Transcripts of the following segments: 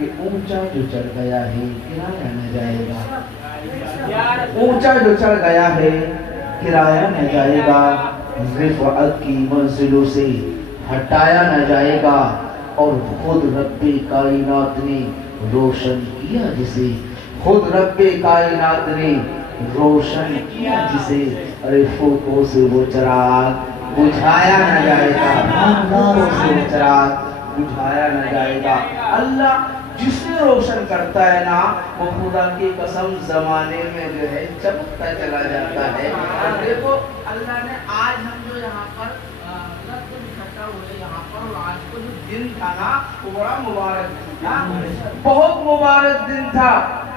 کہ اونچا جو چڑھ گیا ہے گرایا نہ جائے گا، اونچا جو چڑھ گیا ہے گرایا نہ جائے گا، رفعت کی منزلوں سے ہٹایا نہ جائے گا، اور خود رب کائنات نے روشن کیا جسے، خود رب کائنات نے روشن کیا جسے، ارے فوکوں سے وہ چراغ بجھایا نہ جائے گا، فوکوں سے وہ چراغ بجھایا نہ جائے گا۔ اللہ جسے روشن کرتا ہے نا وہ خدا کی قسم زمانے میں جو ہے چمکتا چلا جاتا ہے۔ اور دیکھو اللہ نے آج ہم جو یہاں پر اکٹھا ہوئے یہاں پر، اور آج کو جو دن تھا نا وہ بڑا مبارک دن تھا، بہت مبارک دن تھا،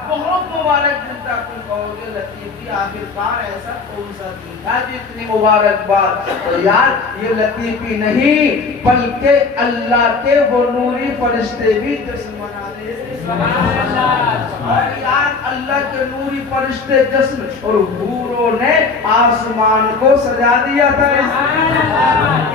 بہت مبارک دن تھا۔ تم کہو گے لطیفی آخرکار ایسا کون سا دن تھا جو اتنی مبارک بات؟ تو یار یہ لطیفی نہیں بلکہ اللہ کے وہ نوری فرشتے بھی جشن منا رہے تھے، اور یار اللہ کے نوری فرشتے جشن، اور حوروں نے آسمان کو سجا دیا تھا،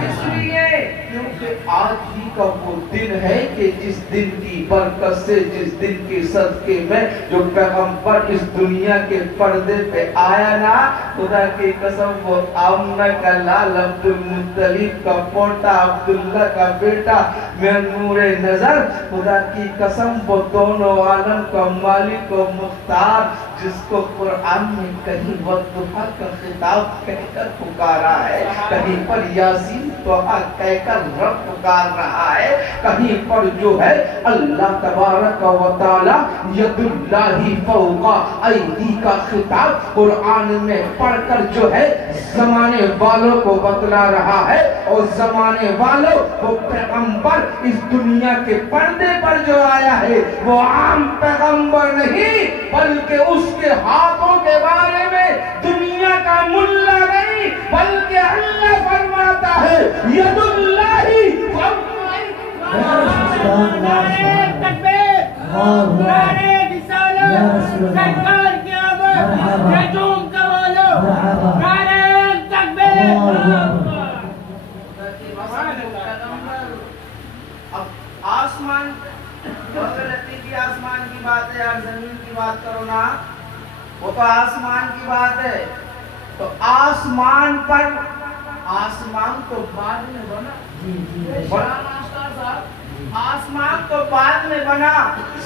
اس لیے کیونکہ آج ہی کا وہ دن ہے کہ جس دن کی برکت سے، جس دن کے صدقے میں جو پیغمبر اس دنیا کے پردے پہ آیا نا، خدا کی قسم وہ آمنہ کا لال عبد المطلب کا پوتا عبداللہ کا بیٹا میں نور نظر، خدا کی قسم وہ دونوں عالم کا مالک و مختار، جس کو قرآن میں کہیں والضحیٰ کا خطاب کہہ کر پکارا ہے، کہیں پر یاسین توحا کہہ کر رب پکار رہا ہے، کہیں پر جو ہے اللہ تبارک و تعالی ید اللہ فوق ایدی کا خطاب قرآن میں پڑھ کر جو ہے زمانے والوں کو بتلا رہا ہے، اور زمانے والوں وہ پیغمبر اس دنیا کے پردے پر جو آیا ہے وہ عام پیغمبر نہیں بلکہ اس کے ہاتھوں کے بارے میں دنیا کا ملا نہیں بلکہ اللہ فرماتا ہے ید اللہ فوق نعرے تکبیر، نعرے رسالت، سرکار کی آمد، رجوم کا والو، نعرے تکبیر۔ آسمان لطیفی آسمان کی بات ہے، اور زمین کی بات کرو نا وہ تو آسمان کی بات ہے، تو آسمان پر، آسمان تو بعد میں بنا، آسمان تو بعد میں بنا،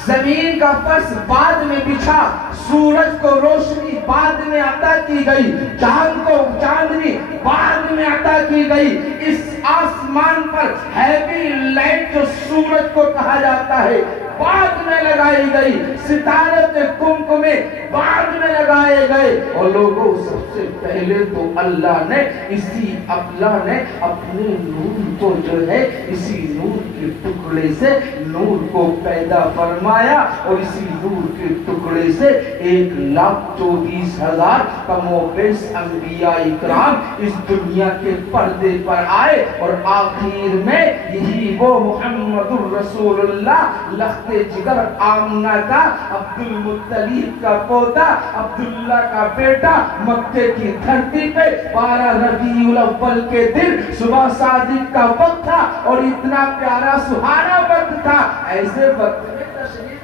زمین کا فرش بعد میں بچھا، سورج کو روشنی بعد میں عطا کی گئی، چاند کو چاندنی بعد میں عطا کی گئی، اس آسمان پر ہیوی لائٹ جو سورج کو کہا جاتا ہے بعد میں لگائی گئی، ستارے کے کمکمے بعد میں لگائے گئے، اور لوگوں سب سے پہلے تو اللہ نے اپنے نور کو جو ہے اسی نور کے ٹکڑے سے نور کو پیدا فرمایا، اور اسی نور کے ٹکڑے سے 1,24,000 کم و بیش انبیاء اکرام اس دنیا کے پردے پر آئے، اور آخر میں یہی وہ محمد الرسول اللہ لخت جگر آمنہ کا عبد المطلب کا پوتا عبداللہ کا بیٹا مکے کی دھرتی پہ 12 ربیع الاول کے دن صبح صادق کا وقت تھا، اور اتنا پیارا سہانا وقت تھا، ایسے وقت میں تشریف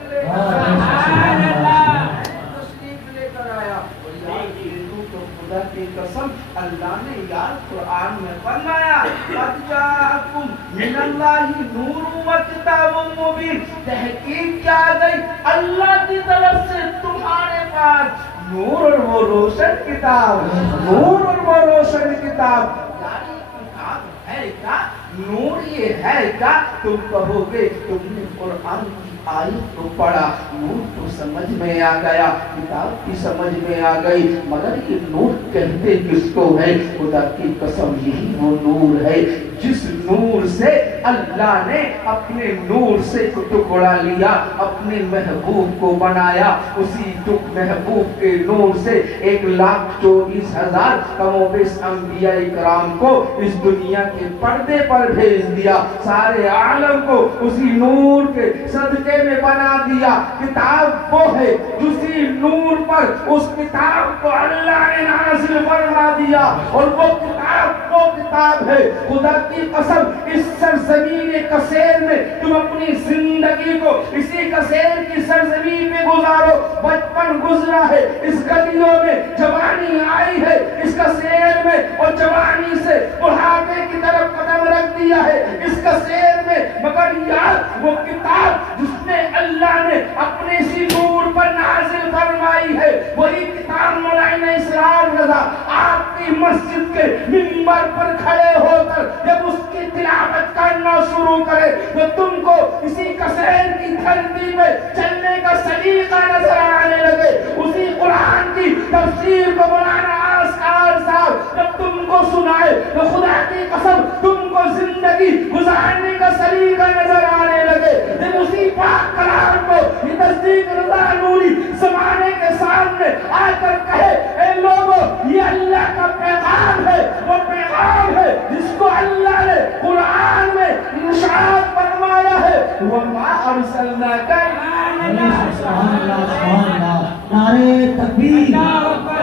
لے کر آیا، اور یار یہ تو خدا کی قسم اللہ نے یار قرآن میں فرمایا قد جاءکم من اللہ نور و کتاب مبین، تحقیق کیا گئی اللہ کی طرف سے تمہارے پاس نور اور وہ روشن کتاب، نور اور وہ روشن کتاب، یعنی کتاب ہے کیا، نور یہ ہے کیا؟ تم کہو گے تم نے قرآن کی آیت کو پڑھا، نور تو سمجھ میں آ گیا، کتاب کی سمجھ میں آ گئی، مگر یہ نور کہتے کس کو ہے؟ خدا کی قسم یہی وہ نور ہے جس نور سے اللہ نے اپنے نور سے ٹکڑا لیا، اپنے محبوب کو بنایا، اسی محبوب کے نور سے 1,24,000 کم و بیش انبیاء اکرام کو اس دنیا کے پردے پر بھیج دیا، سارے عالم کو اسی نور کے صدقے میں بنا دیا. کتاب وہ ہے جسی نور پر اس کتاب کو اللہ نے نازل فرما دیا, اور وہ کتاب ہے. خدا کی قسم اس سرزمین کثیر میں تم اپنی زندگی کو اسی کثیر کی سرزمین میں گزارو. بچپن گزرا ہے, اس گلیوں میں جوانی آئی ہے, اس کثیر میں, اور جوانی سے بڑھاپے کی طرف قدم رکھ دیا ہے اس کثیر میں. مگر یاد وہ کتاب جس نے اللہ نے اپنے اسی نور پر نازل فرمائی ہے, وہی کتاب مولانا اسرار رضا آپ کی مسجد کے منبر پر کھڑے ہو کر جب اس کی تلاوت کرنا شروع کرے تو تم کو اسی کثیر کی دھرتی میں چلنے کا سلیقہ نظر آنے لگے. اسی قرآن کی تفسیر کو مولانا آسکار صاحب جب تم کو سنائے تو خدا کی قسم تم کو زندگی گزارنے کا سلیقہ نظر آنے لگے. جب اسی پاک کلام کو یہ تصدیق رضا نوری زمانے کے سامنے آ کر کہے, اے لوگوں یہ اللہ کا پیغام ہے, وہ پیغام ہے جس کو اللہ نے قرآن میں ارشاد فرمایا ہے, وَمَا أَرْسَلْنَاكَ سبحان اللہ سبحان اللہ. نعرے تکبیر,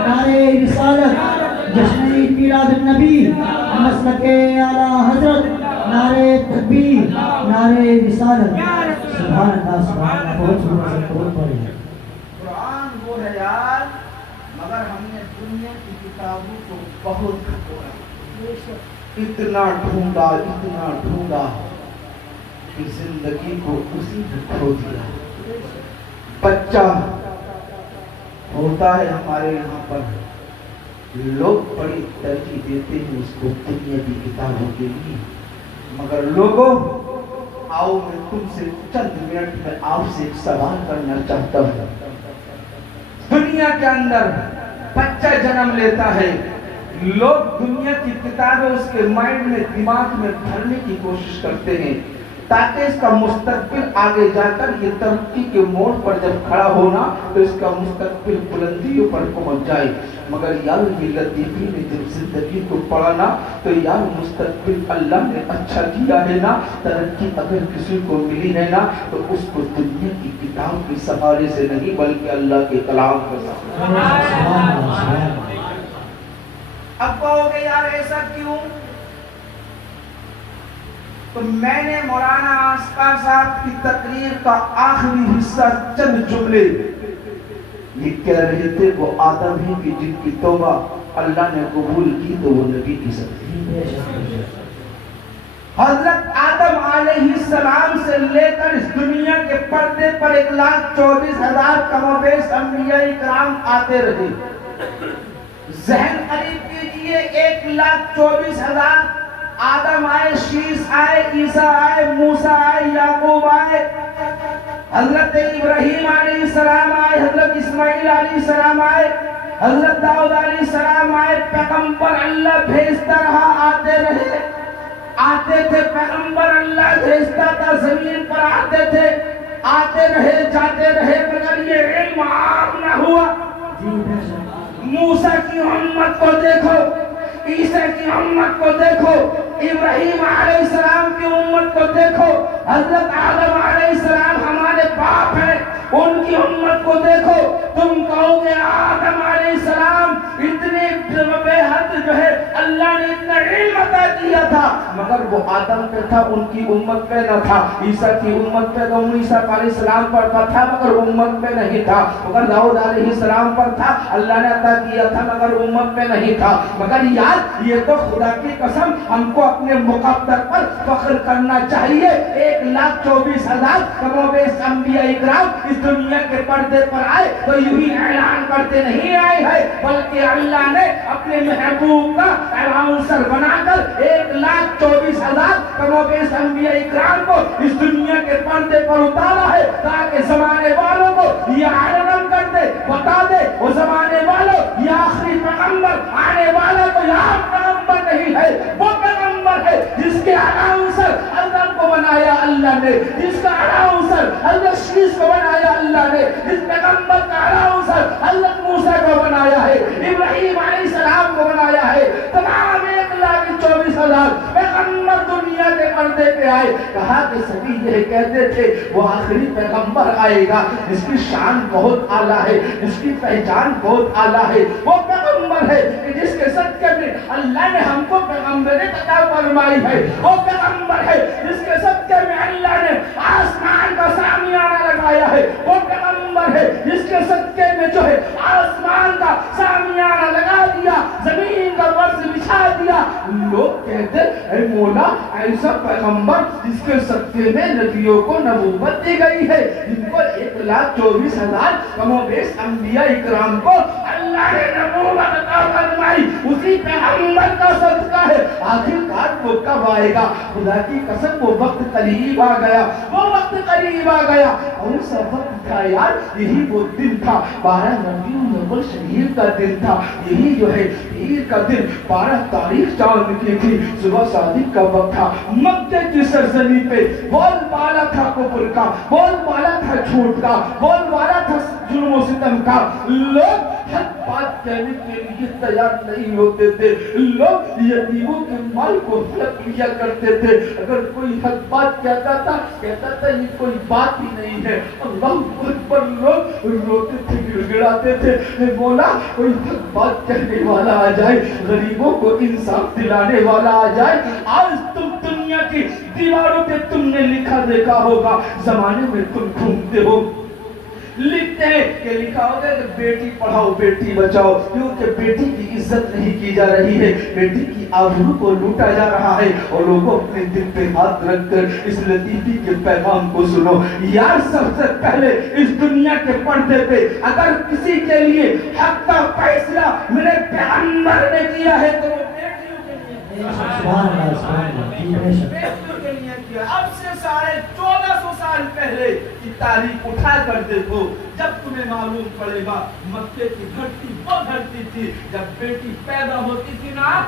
نعرے رسالت, جشن میلاد النبی, مسلک اعلیٰ حضرت, نعرے تکبیر, نعرے رسالت. سبحان اللہ سبحان اللہ. بہت بڑی ہے قرآن وہ ہے یار, مگر ہم نے دنیا کی کتابوں کو بہت کھٹوڑا, اتنا ڈھونڈا کہ زندگی کو اسی میں کھو دیا. بچہ ہوتا ہے ہمارے یہاں پر, لوگ بڑی ترجیح دیتے ہیں اس کو دنیا کی کتابوں کے لیے, مگر لوگوں آؤ میں تم سے چند منٹ میں آپ سے ایک سوال کرنا چاہتا ہوں. دنیا کے اندر بچہ جنم لیتا ہے, لوگ دنیا کی کتابیں اس کے مائنڈ میں, دماغ میں بھرنے کی کوشش کرتے ہیں تاکہ اس کا مستقبل آگے جا کر یہ ترقی کے موڑ پر جب کھڑا ہونا تو اس کا مستقبل بلندیوں پر پہنچ جائے. مگر یار یہ لطیفی نے جب زندگی کو پڑھا نا تو یار مستقبل اللہ نے اچھا کیا ہے نا, ترقی اگر کسی کو ملی ہے نا تو اس کو دنیا کی کتاب کے سہارے سے نہیں بلکہ اللہ کے کلام کے سہارے. اب کہو گے یار ایسا کیوں؟ تو میں نے مولانا آسکار صاحب کی تقریر کا آخری حصہ چند جملے یہ کہہ رہے تھے, وہ آدم ہی کی جن کی توبہ اللہ نے قبول کی تو وہ نبی کی سکتی. حضرت آدم علیہ السلام سے لے کر اس دنیا کے پردے پر 1,24,000 کم و بیش انبیاء کرام آتے رہے. ذہن قریب کیجئے, 1,24,000 آدم آئے, شیس آئے, عیسیٰ آئے, موسیٰ آئے, یعقوب آئے, حضرت ابراہیم علیہ السلام آئے, حضرت اسماعیل علیہ السلام آئے, حضرت داؤد علیہ السلام آئے. پیغمبر اللہ بھیجتا رہا, آتے رہے, آتے تھے پیغمبر اللہ بھیجتا تھا, زمین پر آتے تھے, آتے رہے, جاتے رہے, مگر یہ علم عام نہ ہوا. موسیٰ کی امت کو دیکھو, عیسیٰ کی امت کو دیکھو, ابراہیم علیہ السلام کی امت کو دیکھو, حضرت آدم علیہ السلام ہمارے باپ ہیں, ان کی امت کو دیکھو. تم کہو گے آدم علیہ السلام اتنے بے حد جو ہے اللہ نے اتنا علم عطا کیا تھا, مگر وہ آدم پہ تھا, ان کی امت پہ نہ تھا. عیسیٰ کی امت پہ تو عیسیٰ علیہ السلام پر تھا مگر امت پہ نہیں تھا. مگر داؤد علیہ السلام پر تھا, اللہ نے عطا کیا تھا مگر امت پہ نہیں تھا. مگر یاد یہ تو خدا کی قسم ہم کو اپنے مقدر پر فخر کرنا چاہیے. 1,24,000 کم و بیش انبیاء اکرام اس دنیا کے پردے پر آئے تو یوں ہی اعلان کرتے نہیں آئے ہیں, بلکہ اللہ نے اپنے محبوب کا اناؤنسر بنا کر 1,24,000 کم و بیش انبیاء اکرام کو اس دنیا کے پردے پر اتارا ہے تاکہ زمانے والوں کو یہ اعلان کر دے, بتا دے وہ زمانے والوں یہ آخری پیغمبر آنے والا تو یہاں پیغمبر نہیں ہے, وہ پیغمبر ہے جس کے اناؤنسر حضرت کو بنایا اللہ نے, جس کا اناؤنسر حضرت شیس کو بنایا اللہ نے, جس پیغمبر کا اناؤنسر حضرت موسیٰ کو بنایا ہے, ابراہیم علیہ السلام کو بنایا ہے. تمام اللہ کی 24,000 پیغمبر دنیا کے پردے پہ آئے. کہا کہ سبھی یہ کہتے تھے وہ آخری پیغمبر آئے گا جس کی شان بہت اعلیٰ ہے, جس کی پہچان بہت اعلیٰ ہے. وہ پیغمبر ہے کہ جس کے صدقے میں اللہ نے ہم کو پیغمبریت عطا فرمائی ہے. وہ پیغمبر ہے جس کے صدقے میں اللہ نے آسمان کا سامیانہ لگایا ہے. وہ پیغمبر ہے جس کے صدقے میں جو ہے آسمان کا سامیانہ لگا دیا, زمین کا فرش بچھا دیا. لوگ کہتے اے مولا ایسا پیغمبر جس کے صدقے میں نبیوں کو نبوت دی گئی ہے, جن کو 1,24,000 کم و بیش انبیاء اکرام کو اللہ نے نبوت عطا فرمائی, اسی پیغمبر کا صدقہ ہے. آخرکار وہ کب آئے گا؟ خدا کی قسم وہ وقت قریب آ گیا, وہ وقت قریب آ گیا. کون سا وقت تھا یار؟ یہی وہ دن تھا 12 ربیع الاول شریف کا دن تھا. یہی جو ہے پیر کا دن 12 تاریخ چاند کی تھی, صبح صادق کا وقت تھا. مکہ کی سرزمین پہ بول بالا تھا کفر کا, بول بالا تھا جھوٹ کا, بول بالا تھا ظلم و ستم کا. لوگ حق بات کہنے کے لیے تیار نہیں ہوتے تھے. لوگ یتیموں کے مال کو حلق لیا کرتے تھے. اگر کوئی حق بات کہتا تھا یہ کوئی بات ہی نہیں ہے. اللہ اکبر. لوگ روتے تھے, گڑ گڑاتے تھے, مولا کوئی حق بات کہنے والا آ جائے, غریبوں کو انصاف دلانے والا آ جائے. آج تم دنیا کی دیواروں پہ تم نے لکھا دیکھا ہوگا, زمانے میں تم گھومتے ہو, لکھتے ہیں کہ لکھا ہوگا کہ بیٹی پڑھاؤ بیٹی بچاؤ, کیونکہ بیٹی کی عزت نہیں کی جا رہی ہے, بیٹی کی آبرو کو لوٹا جا رہا ہے. اور لوگوں اپنے دل پہ ہاتھ رکھ کر اس لطیفی کے پیغام کو سنو. یار سب سے پہلے اس دنیا کے پردے پہ اگر کسی کے لیے حق کا فیصلہ میرے پیغمبر نے کیا ہے تو وہ بیٹیوں کے لیے سبحان اللہ, سبحان اللہ. بیٹیوں کے لیے کیا. اب سے 1450 سال پہلے کی تاریخ اٹھا کر دیکھو, جب تمہیں معلوم پڑے گا مکے کی دھرتی وہ دھرتی تھی جب بیٹی پیدا ہوتی تھی نا,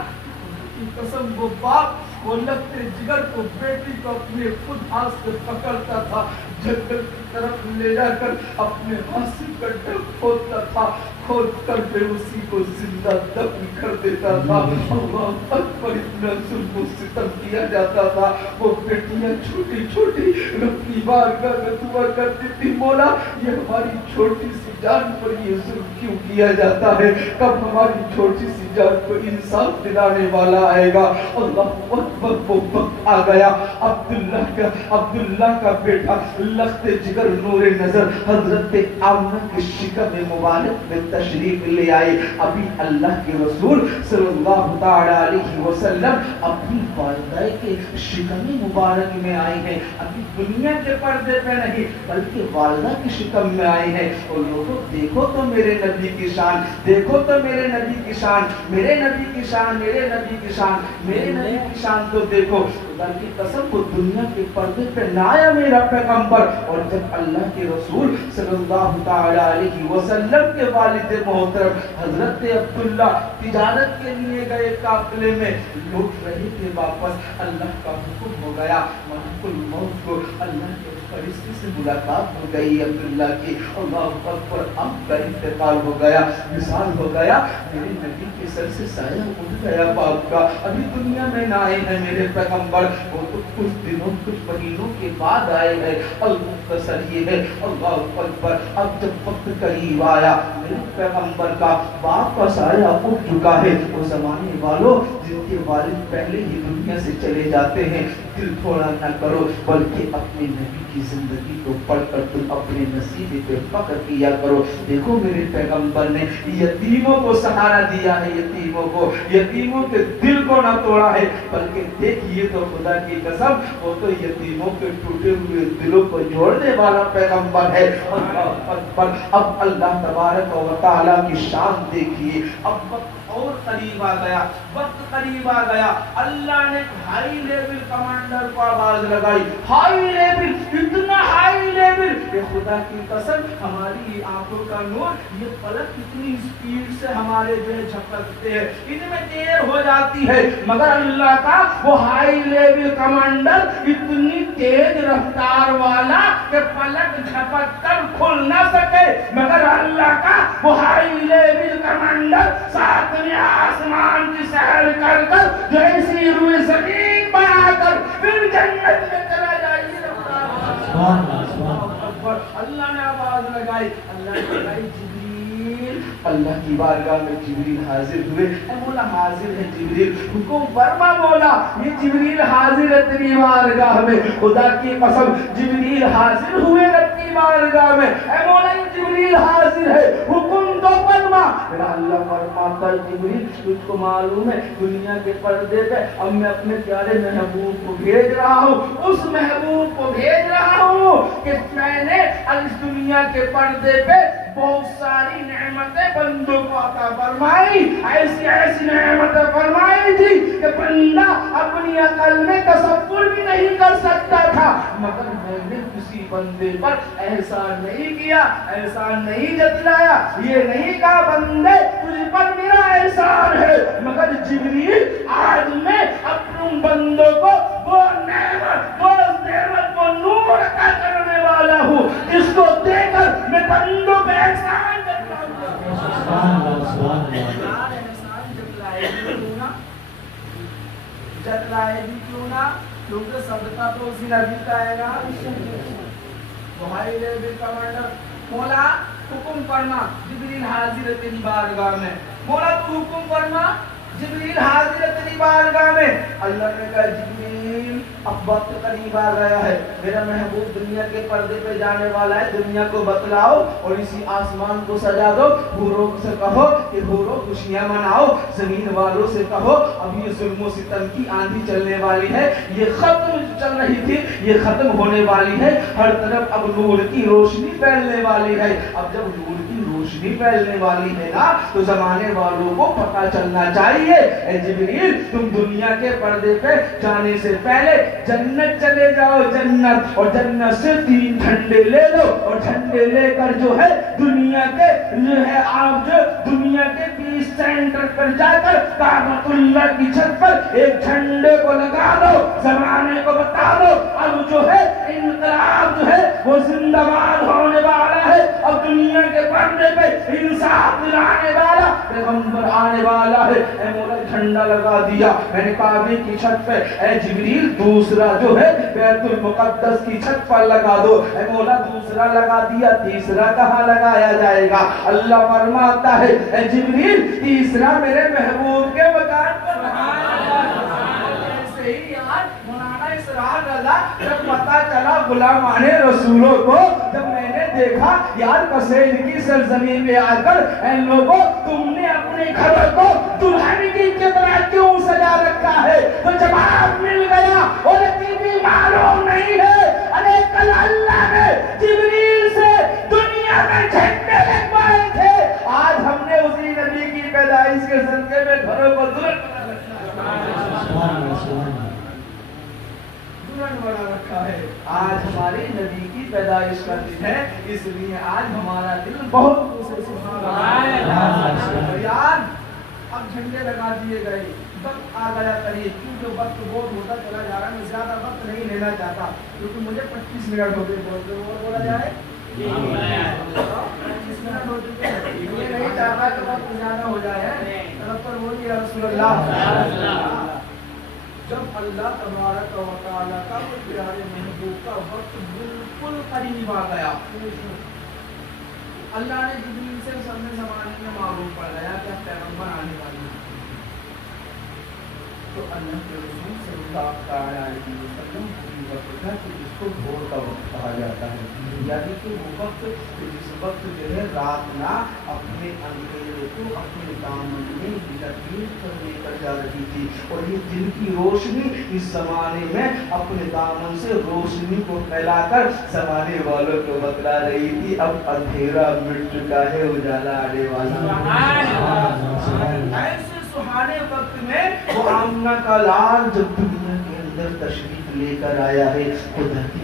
کی قسم وہ باپ وہ لگتے جگر کو بیٹی کو اپنے خود ہاتھ سے پکڑتا تھا, جنگل کی طرف لے جا کر اپنے ہاتھ سے گڈھا کھودتا تھا, کھود کر پھر اسی کو زندہ دفن کر دیتا تھا. اللہ اکبر. اتنا ظلم و ستم کیا جاتا تھا. وہ بیٹیاں چھوٹی چھوٹی اپنی بارگاہ میں دعا کرتی تھی, مولا یہ ہماری چھوٹی سی جان پر یہ ظلم کیوں کیا جاتا ہے, کب ہماری چھوٹی سی جان کو انصاف دلانے والا آئے گا. اللہ اکبر. وہ وقت آ گیا. عبداللہ کا بیٹا لخت جگر نور نظر حضرت آمنہ کی شکم مبارک میں تشریف لے آئے. ابھی اللہ کے رسول صلی اللہ تعالی علیہ وسلم اپنی والدہ کے شکم مبارک میں آئے ہیں. ابھی دنیا کے پردے پہ نہیں بلکہ والدہ کی شکم میں آئے ہیں. اور لوگوں دیکھو تو میرے نبی کی شان, دیکھو تو میرے نبی کی شان, میرے نبی کی شان, میرے نبی کی شان, میرے نبی کی شان تو دیکھو. خدا کی قسم کو دنیا کے پردے پہ نہ آیا میرا پیغمبر. اور جب اللہ کے رسول صلی اللہ تعالی علیہ وسلم کے والد محترم حضرت عبداللہ تجارت کے لیے گئے قافلے میں, لوٹ رہے تھے واپس, اللہ کا حکم ہو گیا, ملک الموت کو اللہ کے فرشتے سے ملاقات ہو گئی عبداللہ کی. اللہ اکبر. اب کا انتقال ہو گیا, مثال ہو گیا, میرے نبی کے سر سے سایہ اٹھ گیا باپ کا. ابھی دنیا میں نہ آئے ہیں میرے پیغمبر, وہ تو کچھ دنوں کچھ مہینوں کے بعد آئے ہیں. المختصر یہ ہے اللہ اکبر. اب جب وقت قریب آیا میرے پیغمبر کا باپ کا سایہ اٹھ چکا ہے. وہ زمانے والوں جن کے والد پہلے ہی دنیا سے چلے جاتے ہیں, دل تھوڑا نہ کرو بلکہ اپنے نبی کی زندگی کو پڑھ کر تم اپنے نصیب پہ فخر کیا کرو. دیکھو میرے پیغمبر نے یتیموں کو سہارا دیا ہے, یتیموں کے دل کو نہ توڑا ہے, بلکہ دیکھیے تو خدا کی قسم وہ تو یتیموں کے ٹوٹے ہوئے دلوں کو جوڑنے والا پیغمبر ہے. اللہ اکبر. اب اللہ تبارک و تعالیٰ کی شان دیکھیے. اب وقت اور قریب آ گیا, وقت قریب آ گیا. اللہ نے ہائی لیول کمانڈر کو آواز لگائی, ہائی لیول, اتنا ہائی لیول کہ خدا کی قسم ہماری آنکھوں کا نور یہ پلک اتنی سپیڈ سے ہمارے جو ہے جھپکتے ہیں، ان میں دیر ہو جاتی ہے، مگر اللہ کا وہ ہائی لیول کمانڈر اتنی تیز رفتار والا کہ پلک جھپک کر کھل نہ سکے، مگر اللہ کا وہ ہائی لیول کمانڈر ساتویں آسمان کی سیر کر کر جو ایسی روئے زمین بنا کر پھر جنت میں چلا جائیے۔ اللہ نے آواز لگائی، اللہ نے لگائی جبریل، اللہ کی بارگاہ میں جبریل حاضر ہوئے، اے مولا حاضر ہے جبریل، حکم فرما مولا، یہ جبریل حاضر ہے تیری بارگاہ میں، خدا کی قسم جبریل حاضر ہوئے رب کی بارگاہ میں، اے مولا یہ جبریل حاضر ہے، حکم تو فرما۔ میرا اللہ فرماتا ہے جبریل تجھ کو معلوم ہے دنیا کے پردے پہ اب میں اپنے پیارے محبوب کو بھیج رہا ہوں، اس محبوب کو بھیج رہا ہوں کہ میں نے اس دنیا کے پردے پہ بہت ساری نعمتیں بندوں کو عطا فرمائی، ایسی ایسی نعمتیں فرمائی تھی کہ بندہ اپنی عقل میں تصور بھی نہیں کر سکتا تھا، مگر میں نے کسی بندے پر احسان نہیں کیا، احسان نہیں جتلایا، یہ نہیں کہا بندے تجھ پر میرا احسان ہے، مگر جبریل آج میں اپنے بندوں کو وہ نعمت وہ نور عطا کرنے والا ہوں جس کو دے کر میں بندوں پہ احسان جتلاؤں گا۔ احسان جتلائے بھی کیوں نہ، جتلائے بھی کیوں نہ، کیونکہ صدقہ تو اسی نبی کا ہے نا۔ بھائی لیول کمانڈر مولا حکم فرما، جبریل حاضر ہے تیری بارگاہ میں، مولا تو حکم فرما، جبریل حاضر ہے تیری بارگاہ میں۔ اللہ نے کہا جبریل اب وقت قریب آ گیا ہے، میرا محبوب دنیا کے پردے پہ جانے والا ہے، دنیا کو بتلاؤ اور اسی آسمان کو سجا دو، حوروں سے کہو کہ حوروں خوشیاں مناؤ، زمین والوں سے کہو اب یہ ظلم و ستم کی آندھی چلنے والی ہے، یہ ختم چل رہی تھی یہ ختم ہونے والی ہے، ہر طرف اب نور کی روشنی پھیلنے والی ہے۔ اب جب نور کی روشنی پھیلنے والی ہے نا تو زمانے والوں کو پتہ چلنا چاہیے اے جبریل تم دنیا کے پردے پہ جانے سے پہلے جنت چلے جاؤ، جنت، اور جنت سے 3 جھنڈے لے لو اور جھنڈے لے کر جو ہے دنیا کے جو ہے آپ جو دنیا کے 20 سینٹر پر جا کر کعبۃ اللہ کی چھت پر ایک جھنڈے کو لگا دو، زمانے کو بتا دو اب جو ہے انقلاب جو ہے وہ زندہ باد ہونے والا ہے، اب دنیا کے پردے پہ انصاف دلانے والا پیغمبر آنے والا ہے۔ اے مولا جھنڈا لگا دیا میں نے کعبے کی چھت پہ، اے جبریل دوسرا جو ہے بیت المقدس کی چھت پر لگا دو، اے مولا دوسرا لگا دیا، تیسرا کہاں لگایا جائے گا؟ اللہ فرماتا ہے اے جبریل تیسرا میرے محبوب کے مکان پر ایسے ہی آج مولانا اسرار رضا جب پتا چلا غلامان رسولوں کو، جب میں نے دیکھا یار قصید کی سرزمین میں آ کر اے لوگوں تم نے اپنے گھر کو دلہن کی طرح کیوں سجا رکھا ہے، تو جواب مل گیا اور بھی معلوم نہیں ہے، ارے کل اللہ نے جبریل سے دنیا میں جھنڈے لگوائے تھے، آج ہم نے اسی نبی کی پیدائش کے صدقے میں گھروں کو دلہن بنا رکھا ہے۔ آج ہمارے نبی کی پیدائش کا دن ہے، اس لیے آج ہمارا دل بہت یار اب جھنڈے لگا دیے گئے، وقت آ گیا قریب، کیونکہ وقت بہت ہوتا چلا جا رہا ہے، میں زیادہ وقت نہیں لینا چاہتا کیونکہ مجھے 25 منٹ ہو گئے، بولا جائے 25 منٹ ہو چکے ہیں، یہ نہیں چاہتا کہ وقت زیادہ ہو جائے، طرف پر بولیے یا رسول اللہ۔ جب اللہ تبارک و تعالیٰ کا وہ پیارے محبوب کا وقت بالکل قریب آ گیا، اللہ نے جبریل سے سامنے زمانے میں معلوم پڑ گیا کہ اب پیغمبر آنے والی ہے، تو اللہ کے رسول صلی اللہ علیہ وسلم وقت تھا کہ اس کو بھور کا وقت کہا جاتا ہے، یعنی کہ وہ وقت جس وقت جو ہے رات نہ اپنے اندھیرے کو اپنے دامن میں لکیر کر لے کر جا رہی تھی، اور یہ دن کی روشنی اس زمانے میں اپنے دامن سے روشنی کو پھیلا کر زمانے والوں کو بتلا رہی تھی اب اندھیرا مٹ چکا ہے، اجالا آنے والا۔ ایسے سہانے وقت میں وہ آمنہ کا لال جب دنیا کے اندر تشریف لے کر آیا ہے، خدا کی